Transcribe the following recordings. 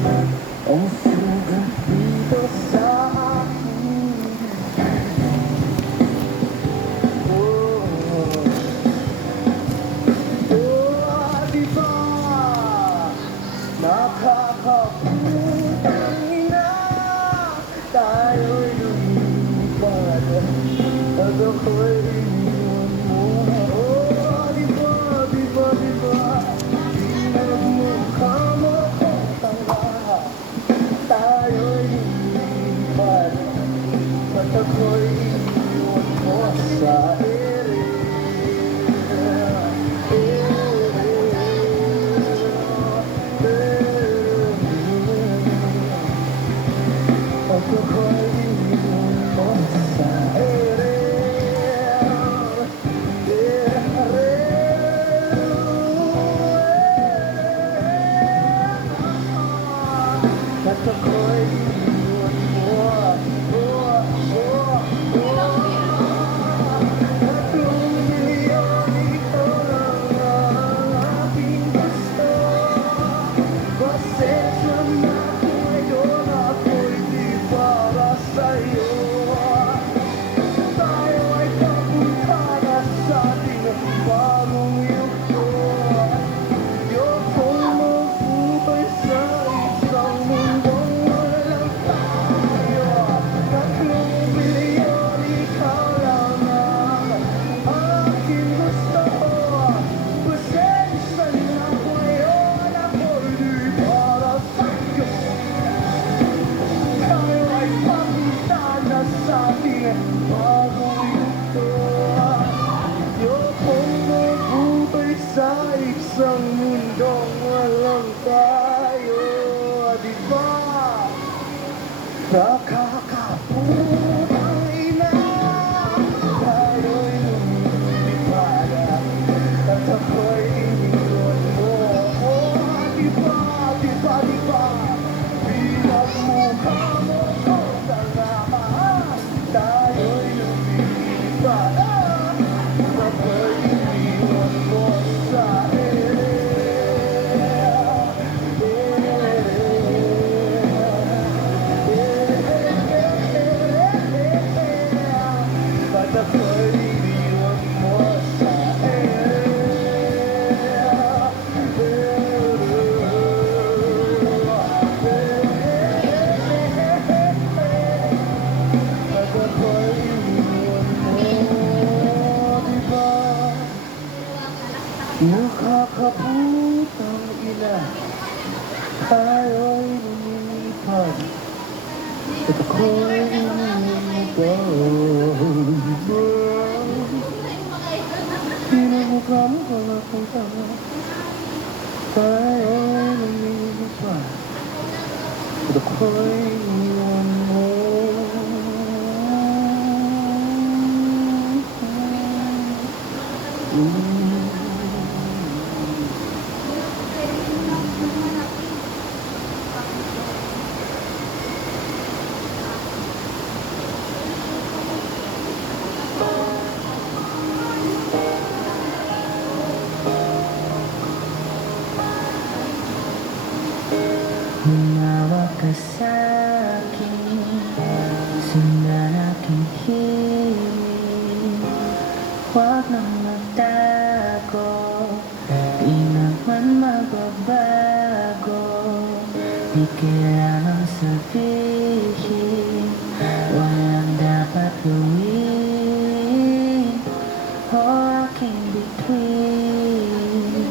Ang sugat dito sa akin. Oh, di ba nakakaputang ina, tayo'y lumipad at ako'y iniwan mo. Di ba, di ba, di ba, pinagmukha mo kong tanga, tayo'y lumipad at ako'y iniwan mo sa ere. At ako'y iniwan mo sa ere. At ako'y iniwan mo. At kung milyon ikaw lang ang aking gusto, pasensya na kung ngayon ako'y di para sa'yo. Tayo ay papunta na sa ating bagong yugto. Ayokong mabuhay sa isang mundong walang tayo. Tatlong bilyon, ikaw lang ang aking gusto. Pasensya na kung ngayon ako'y di para sa'yo. Tayo ay papunta na sa ating bagong yugto. Ayokong mabuhay sa isang mundong walang tayo. Di ba? Nakakaputang ina, tayo'y lumipad at ako'y iniwan mo. Di ba, di ba, di ba, pinagmukha mo kong tanga, tayo'y lumipad at ako'y iniwan mo sa ere. At ako'y iniwan mo sa At ako'y iniwan mo. Di ba nakakaputang ina, tayo'y lumipad at ako'y iniwan mo. Pinagmukha mo kung akong tanga, tayo'y lumipad at ako'y iniwan mo. Humawak ka sa'kin, sundan aking hiling. Huwag nang magtago, di naman magbabago. Di kailangang sabihin, walang dapat gawin o aking bituin.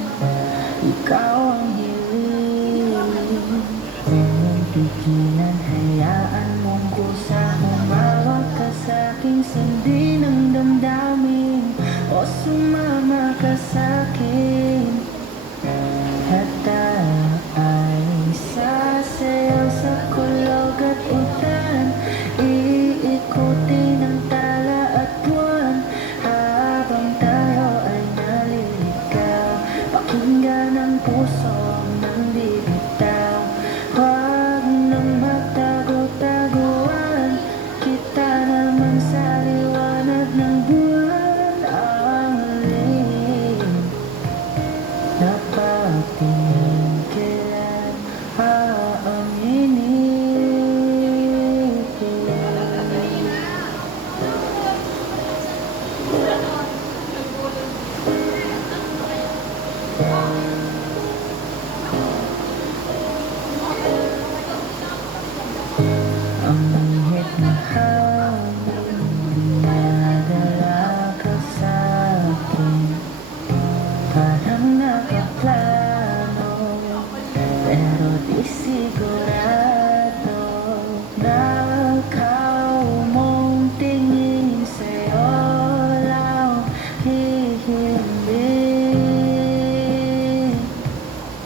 Ikaw ang pigilan, hayaan mong kusa. Humawak ka sa'king sundin ang damdamin o sumama ka sa'kin. At tayo ay sasayaw sa kulog at ulan, iikutin ang tala at buwan habang tayo ay naliligaw. Pakinggan ang puso ng bibitaw. Huwag nang magtago-taguan, kita naman sa liwanag ng buwan. Ang halik na pagtingin, kailan pero di sigurado na ikaw mong tingin sa'yo lang hihiling.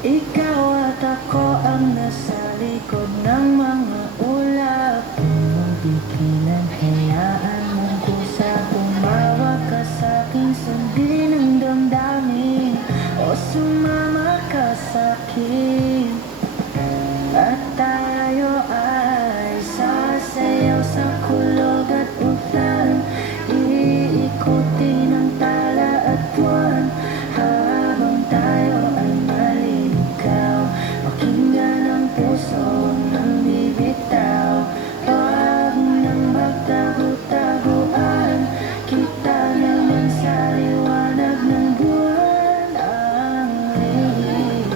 Ikaw at ako ang nasa likod ng mga ulap. Huwag pigilan, hayaan mong kusa. Tumawa ka sa'kin, sundin ang damdamin, o sumama ka sa'kin. At tayo ay sasayaw sa kulog at ulan, iikutin ang tala at buwan, habang tayo ay maliligaw. Pakinggan ang puso ng bibitaw, huwag nang magtago-taguan. Kita naman sa liwanag ng buwan ang lihim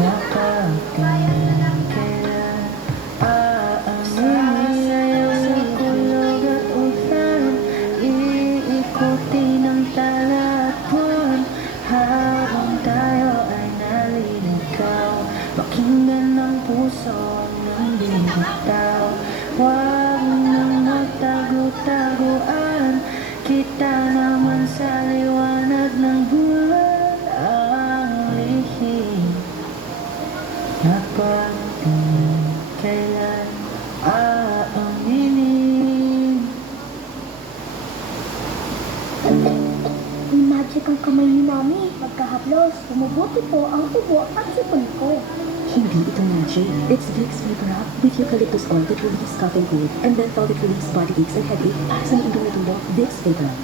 na pagtingin kailan aaminin. Sayaw sa kulog at ulan, iikutin ang tala at buwan, habang tayo ay naliligaw. Pakinggan ang puso ng bibitaw, huwag nang magtago-taguan. Kita naman sa liwanag ng buwan ang lihim na pagtingin kailan aaminin. May magic ang kamay ni Mami. Magkahaplos, bumubuti po ang ubo at sipon ko. Hindi ito magic. It's Vicks Vapor Up with eucalyptus oil that relieves cough and cold, and menthol that relieves body aches and headache. Para sa inyong natulo, Vicks Vapor Up.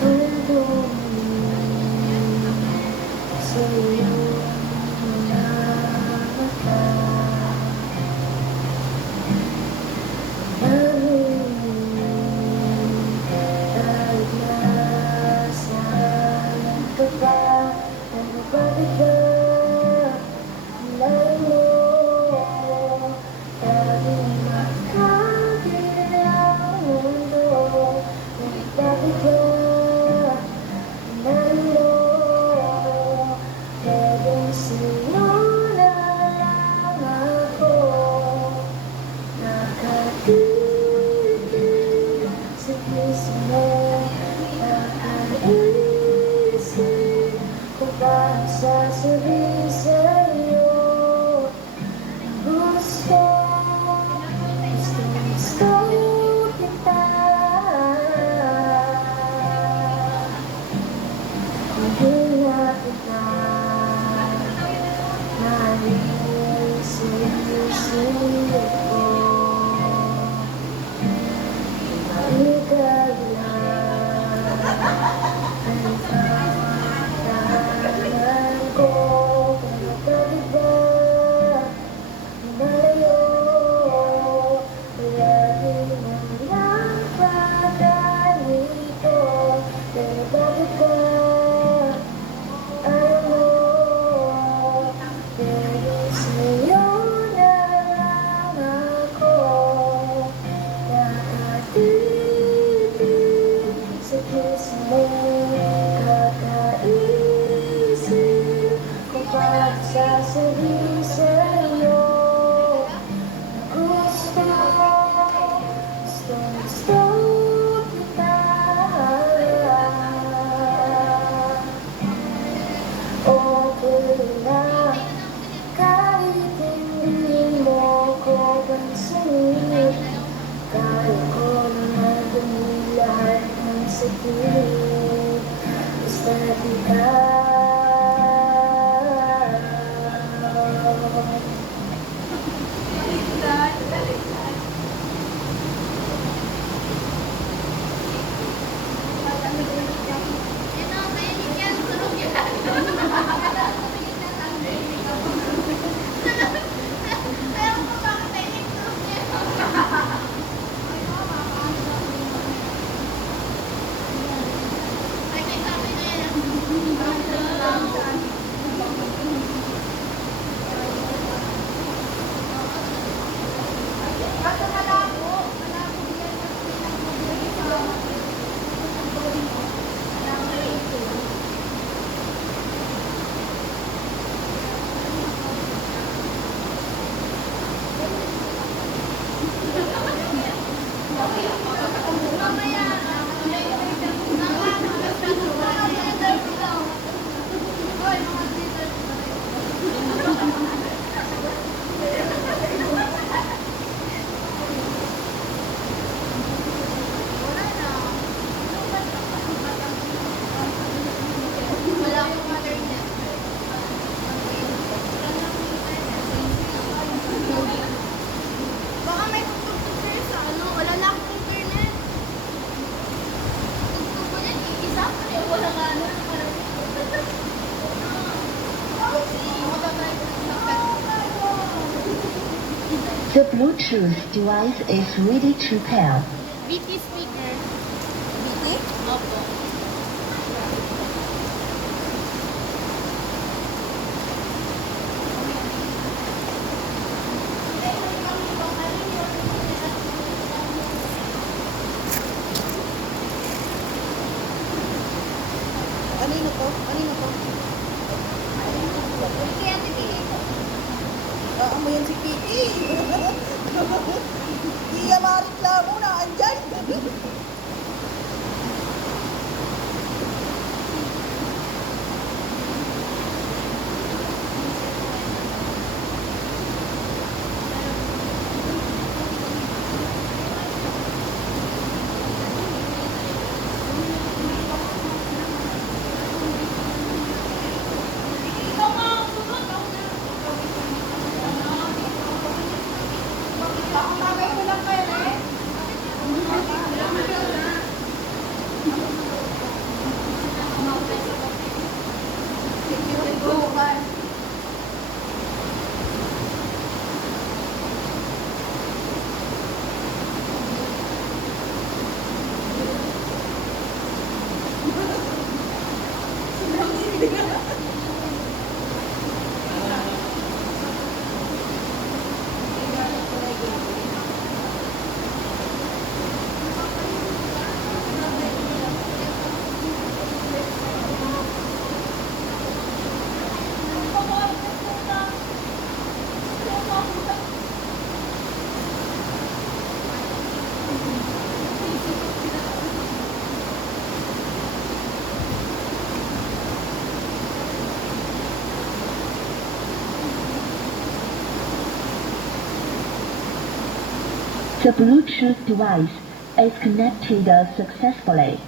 Sundo sa'yo na mata, dahil nasaan ka ba? Ano ba diba? Lalo laging makakila ang mundo. Ano ba diba? Lalo laging sa'yo na lang ako nakatitig sa puso mo. Nakaisip ko ba ang sasabihin sa'yo? Gusto kita. Hindi na kita naisip ko. Ikaw lang ang pangalan ko. Pero bakit ba malayo? Lagi nang napaganito. Pero bakit ba ayaw mo? Pero sa'yo na lang ako nakatitig sa puso mo. Kakaisip ko ba ang sasabihin sa'yo? Gusto kita. Okay lang kahit hindi mo ko pansinin. Kaya ko naman gawin lahat ng sakit. Basta ikaw The Bluetooth device is ready to pair. BT speaker. BT? Opo. Kanino to? Kanino to? Kaya TV. Mo yan si Kiki. Iya mareklamo na andyan. The Bluetooth device is connected successfully.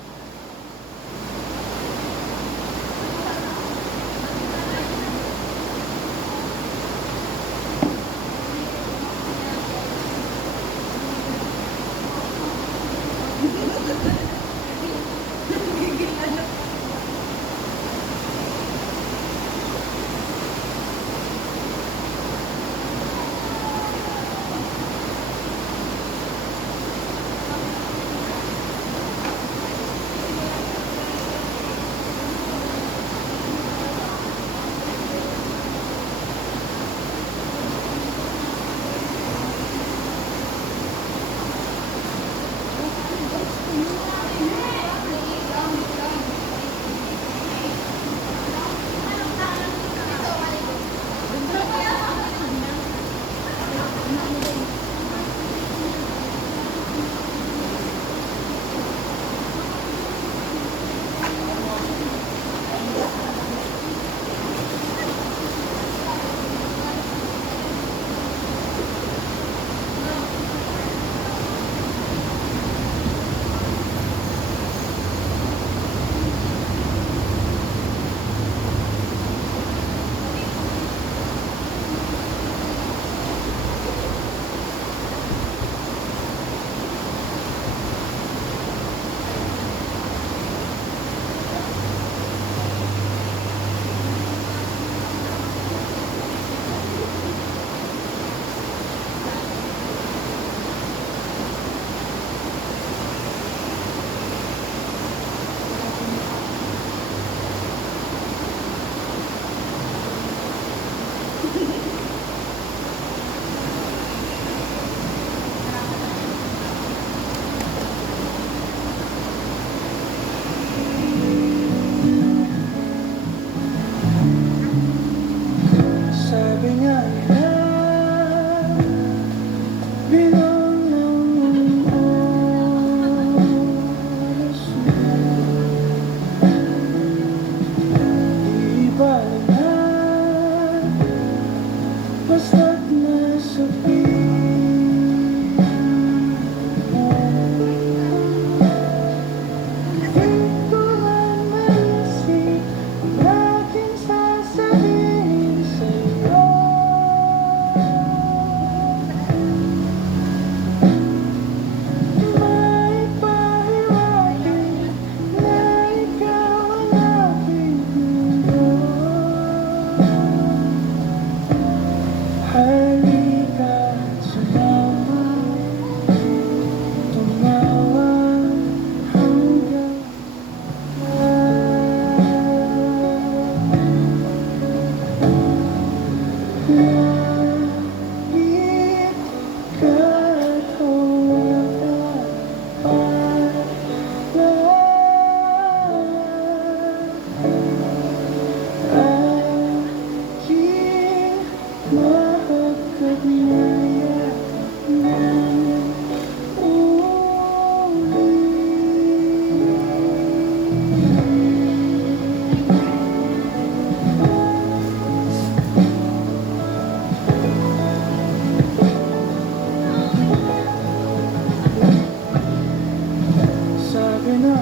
Sabi na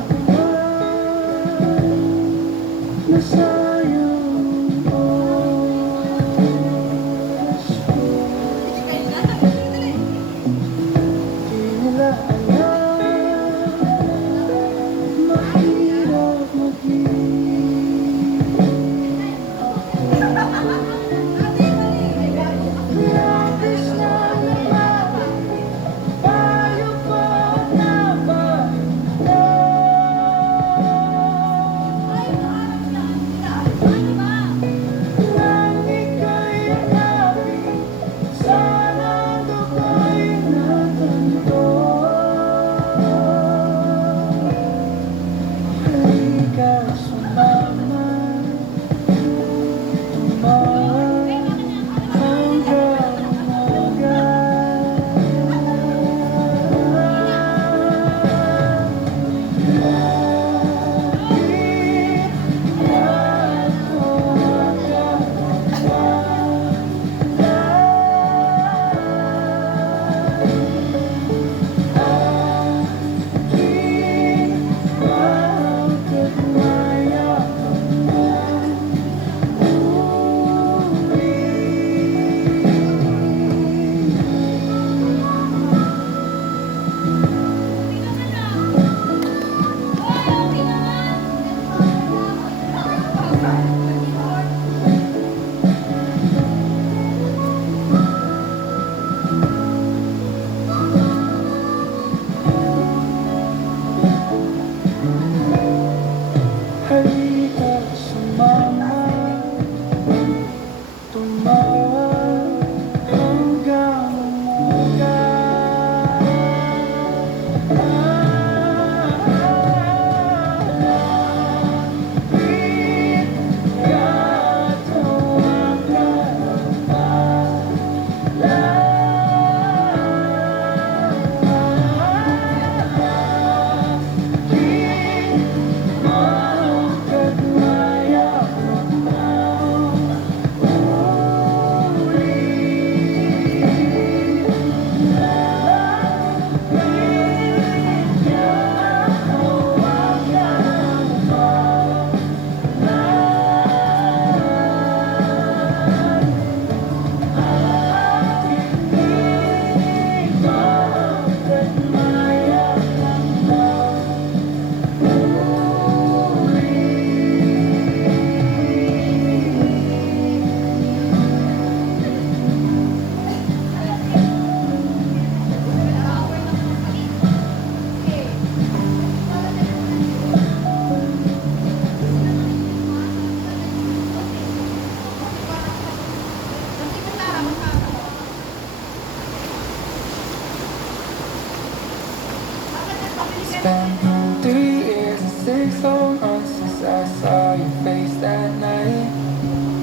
nasayang oras ko. Di nila alam, mahirap labis na naman, tayo pa na ba? Nang ika'y hanapin, sana ako'y natanto. Halika, sumama, tumawag hanggang umaga. Halika, sumama, tumawag hanggang umaga. Spent 3 years and 6 whole months since I saw your face that night.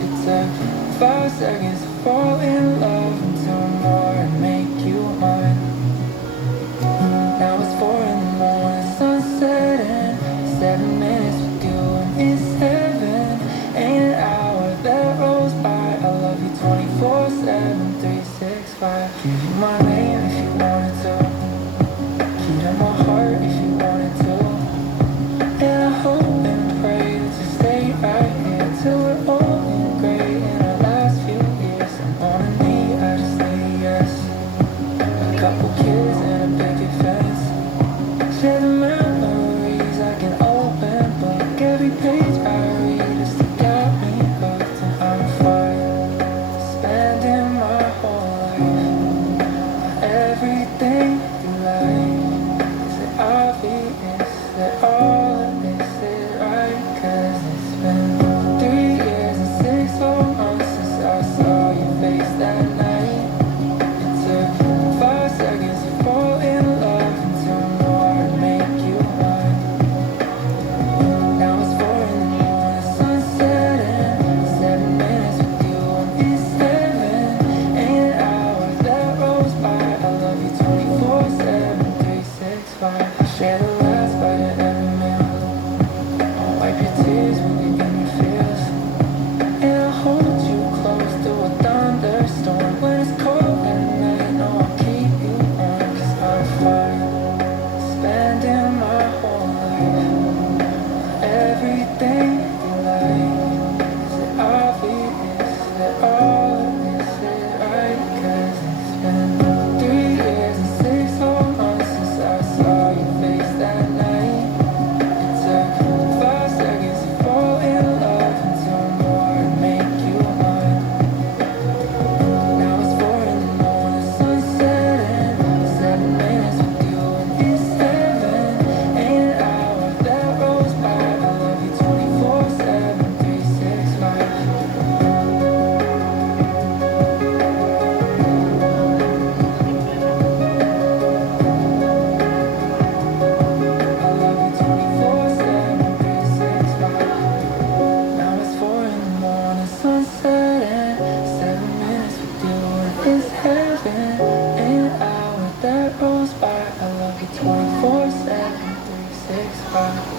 It took 5 seconds to fall in love and 2 more and make you mine. Now it's 4 in the morning, sunset and 7 minutes with you and it's heaven. Ain't an hour that rolls by. I love you 24/7, 365. Give you my name if you wanted to. Key to my heart if you wanted to. And I hope and pray that you stay right here till we're old and gray in our last few years. And on a knee, I just say yes. A couple kids and a picket fence. Share the memories I can open book. Every page I read is to got me hooked. And I'm fine spending my whole life. Everything spin an hour that rolls by. I love you 24/7, 365.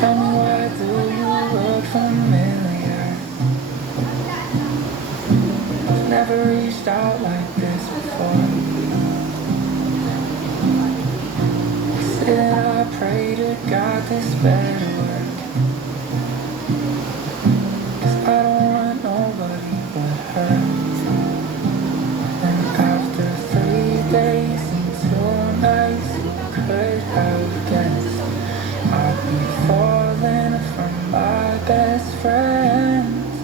Tell me, why do you look familiar? I've never reached out like this before. I sit and I pray to God this better work. 'Cause I don't want nobody but her. And after 3 days and 2 nights, you could have guessed I'd be falling from my best friends.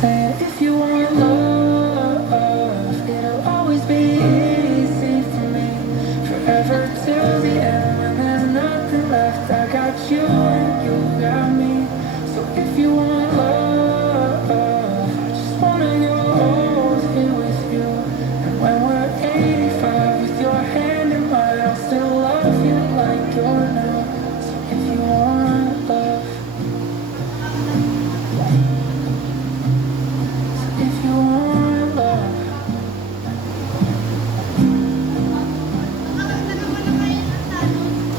Saying if you want love, it'll always be easy for me. Forever till the end, when there's nothing left, I got you and you got me. So if you want love, I just wanna go old here with you. And when we're 85, with your hand in mine, I'll still love you like you're new. So if you want love, if you want love,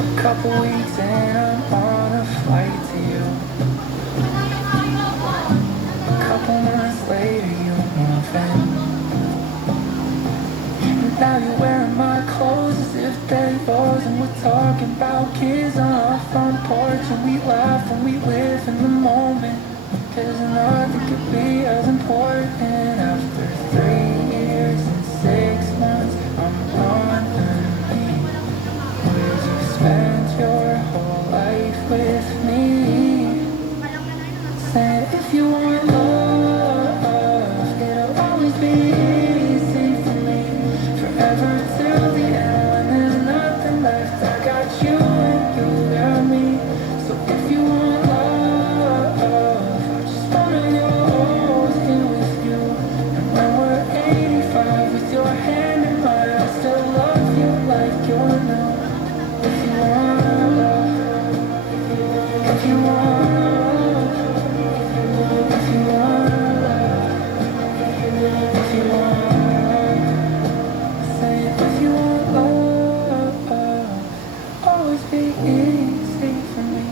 a couple weeks and I'm on a flight to you. A couple months later you move in. And now you're wearing my clothes as if they're yours. And we're talking about kids on our front porch. And we laugh and we live in the moment. 'Cause nothing could be as important. After 3 years and 6 months, I'm wondering, would you spend your whole life with me? Saying if you want love, it'll always be easy for me. Forever till the end, when there's nothing left, I got you and you got me. So if you want love, I just wanna go old here with you. And when we're 85, with your hand in mine, I'll still love you like you're new. If you want love, if you want love, if you want love, if you want love, say if you want love, always be easy for me.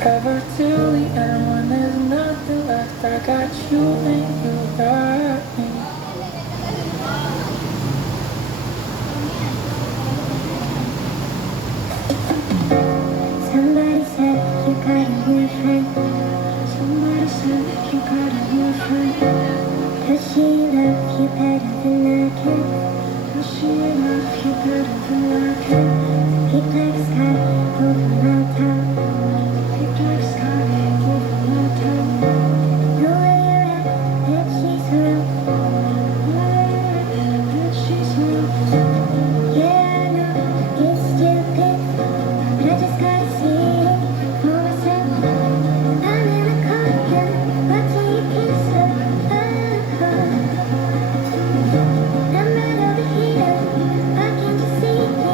Forever till the end, when there's nothing left, I got you and you got me. Somebody said you got a new friend. Somebody said you got a new friend. Does she love you better than I can? Does she love you better than I can? Big black sky over my town. Big black sky over my town. Know where you're at, that she's around. That she's around. Yeah, I know it's stupid, but I just gotta see it for myself. I'm in a corner, watching you kiss her. I'm right over here, why can't you see me?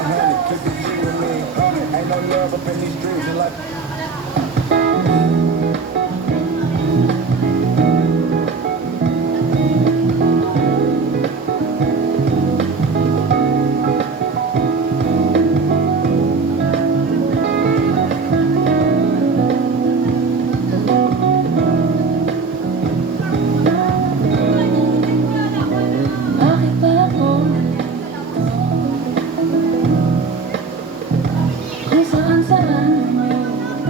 100, keep it G with me. Ain't no love up in these streets, and like. Bakit ba ako kung saan lumipas?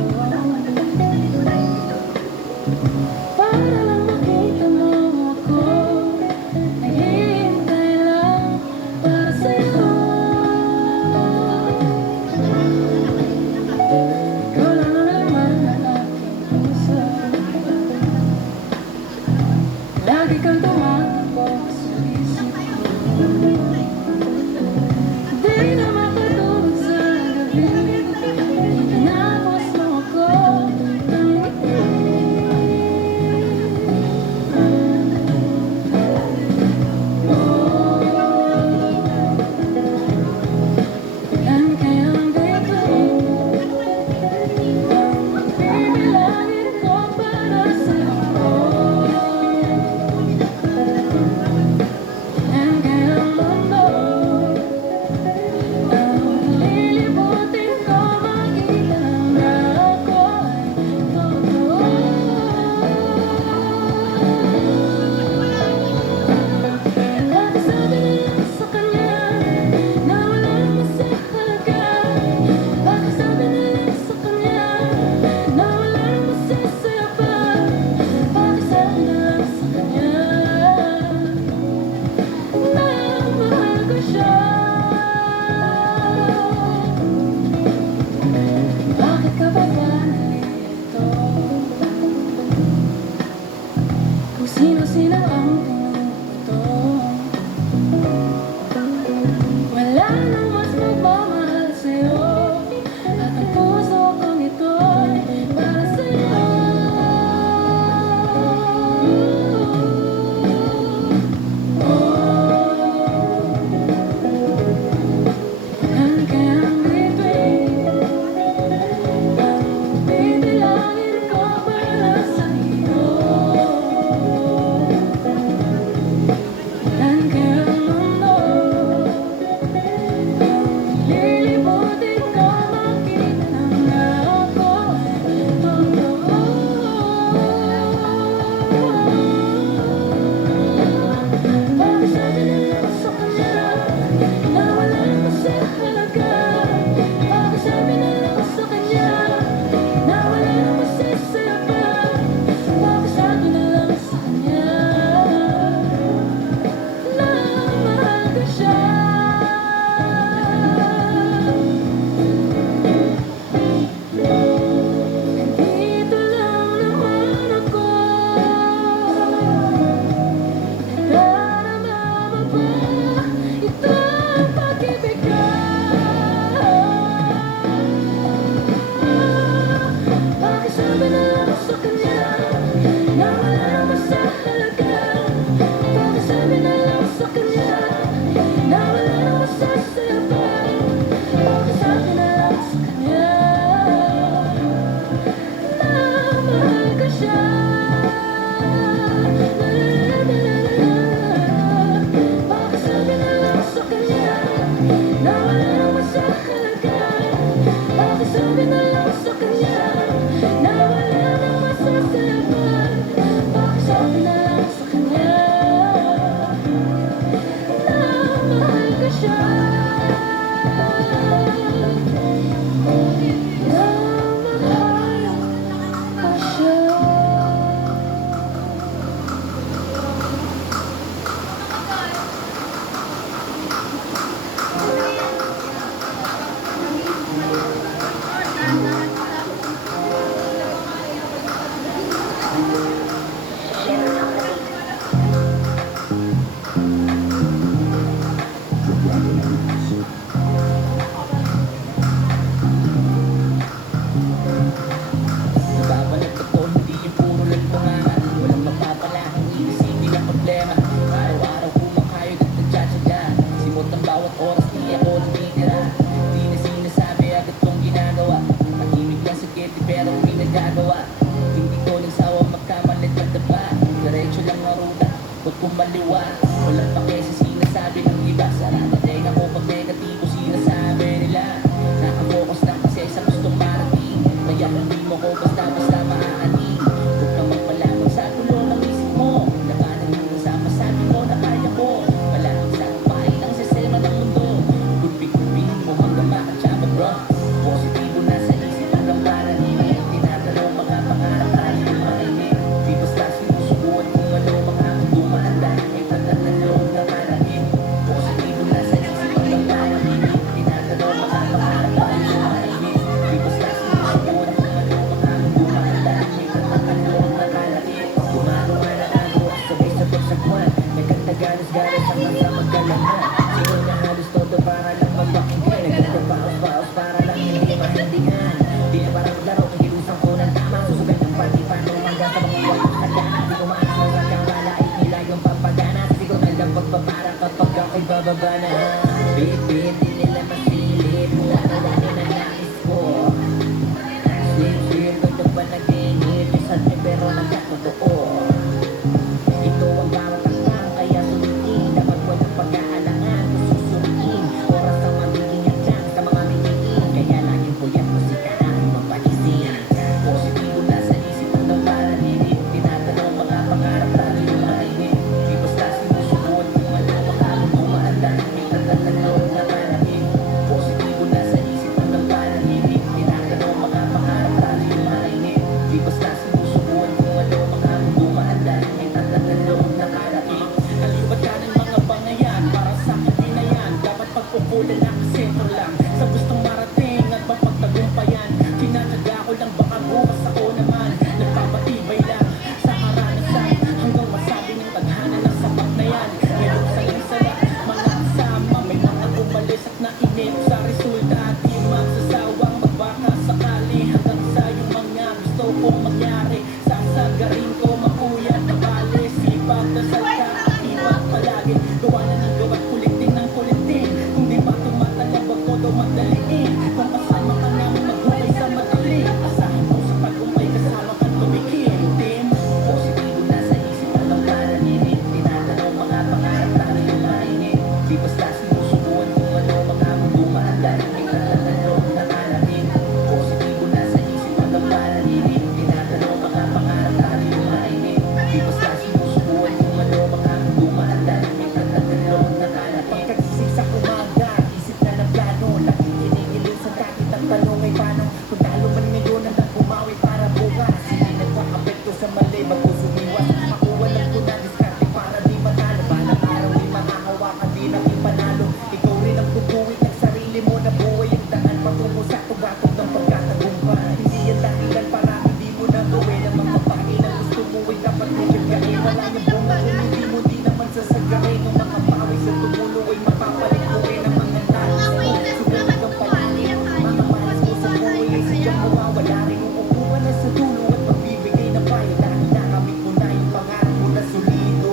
sa gustong marating at mapagtagumpayan. Tinataga ko lang baka bukas ako naman nagpapatibay lang sa karanasan hanggang masabi ng tadhana na sapat na yan. Ngayon sa lansala, mga kasama may mga umalis at nainip sa resulta at di magsasawang magbaka sakali hanggang sa yung mga gusto kong mangyari. Sasagarin ko makuyat na bali, sipag na salta at ibang palagi. Gawa na ng gawa't kulit din ng kulit din. Kung di pa tumatalab ako daw madaliin. Kung kasama ka namin maghukay sa madali, asahan mo sa tagumpay kasama kang tumikim. Team, positibo na sa isip at ang pananaginip. Tinatanong mga pangarap tayo yung mainit. Di basta sinusubuan kung ano mga dumaan dahil may tatanong nakalamin. Positibo na sa isip at ang pananaginip. Tinatanong mga pangarap tayo yung mainit. Di basta sinusubuan kung ano mga dumaan dahil may tatanong nakalamin. Pagkagising sa umaga, isip na ng plano. Laging tinigilin sa kakit ang tanong ay paano. Kung talo man ngayon ang bumawi para bukas. Hindi nagpapapekto sa mali bago sumiwas. Makuha lang ko na diskarte para di matalo. Balang araw di makakawakan di nang ipanalo. Ikaw rin ang tutuwid ng sarili mo na buhay ang daan patungo sa tugatog ng pagkatagumpay. Hindi yan dahilan para hindi mo na gawin ang mga bagay na gusto mo ay dapat mo bigay. Wala yung bunga kung hindi mo di naman sasagarin. Ang mga pawis sa tumulo ay mapapalit mo rin ang mga nalas mo. Sumunod ang palangin, mga malas mo sa buhay ay sadyang mawawala rin. Uupuan na sa dulo at magbibigay ng payo dahil nakamit mo na yung pangarap mo na solido.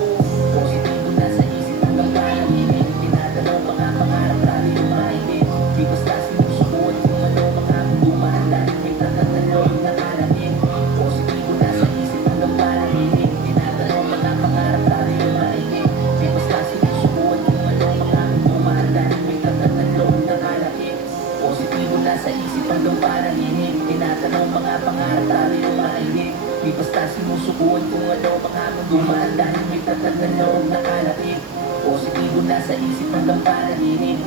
Positibo na sa isip ang panaginip. Tinatanong mga pangarap tayo yung mainit. Di basta sinusubuan kung ano mga dumaan dahil may tatanong nakalamin. Positibo na sa isip ang panaginip. Tinatanong mga pangarap tayo yung mainit. Di basta sinusubuan kung ano mga dumaan dahil may tatanong nakalamin. Positibo na sa isip ang panaginip. Tinatanong mga pangarap tayo yung mainit. Di basta sinusubuan kung ano mga dumaan dahil may tatanong nakalapit. Positibo na sa isip ng panaginip.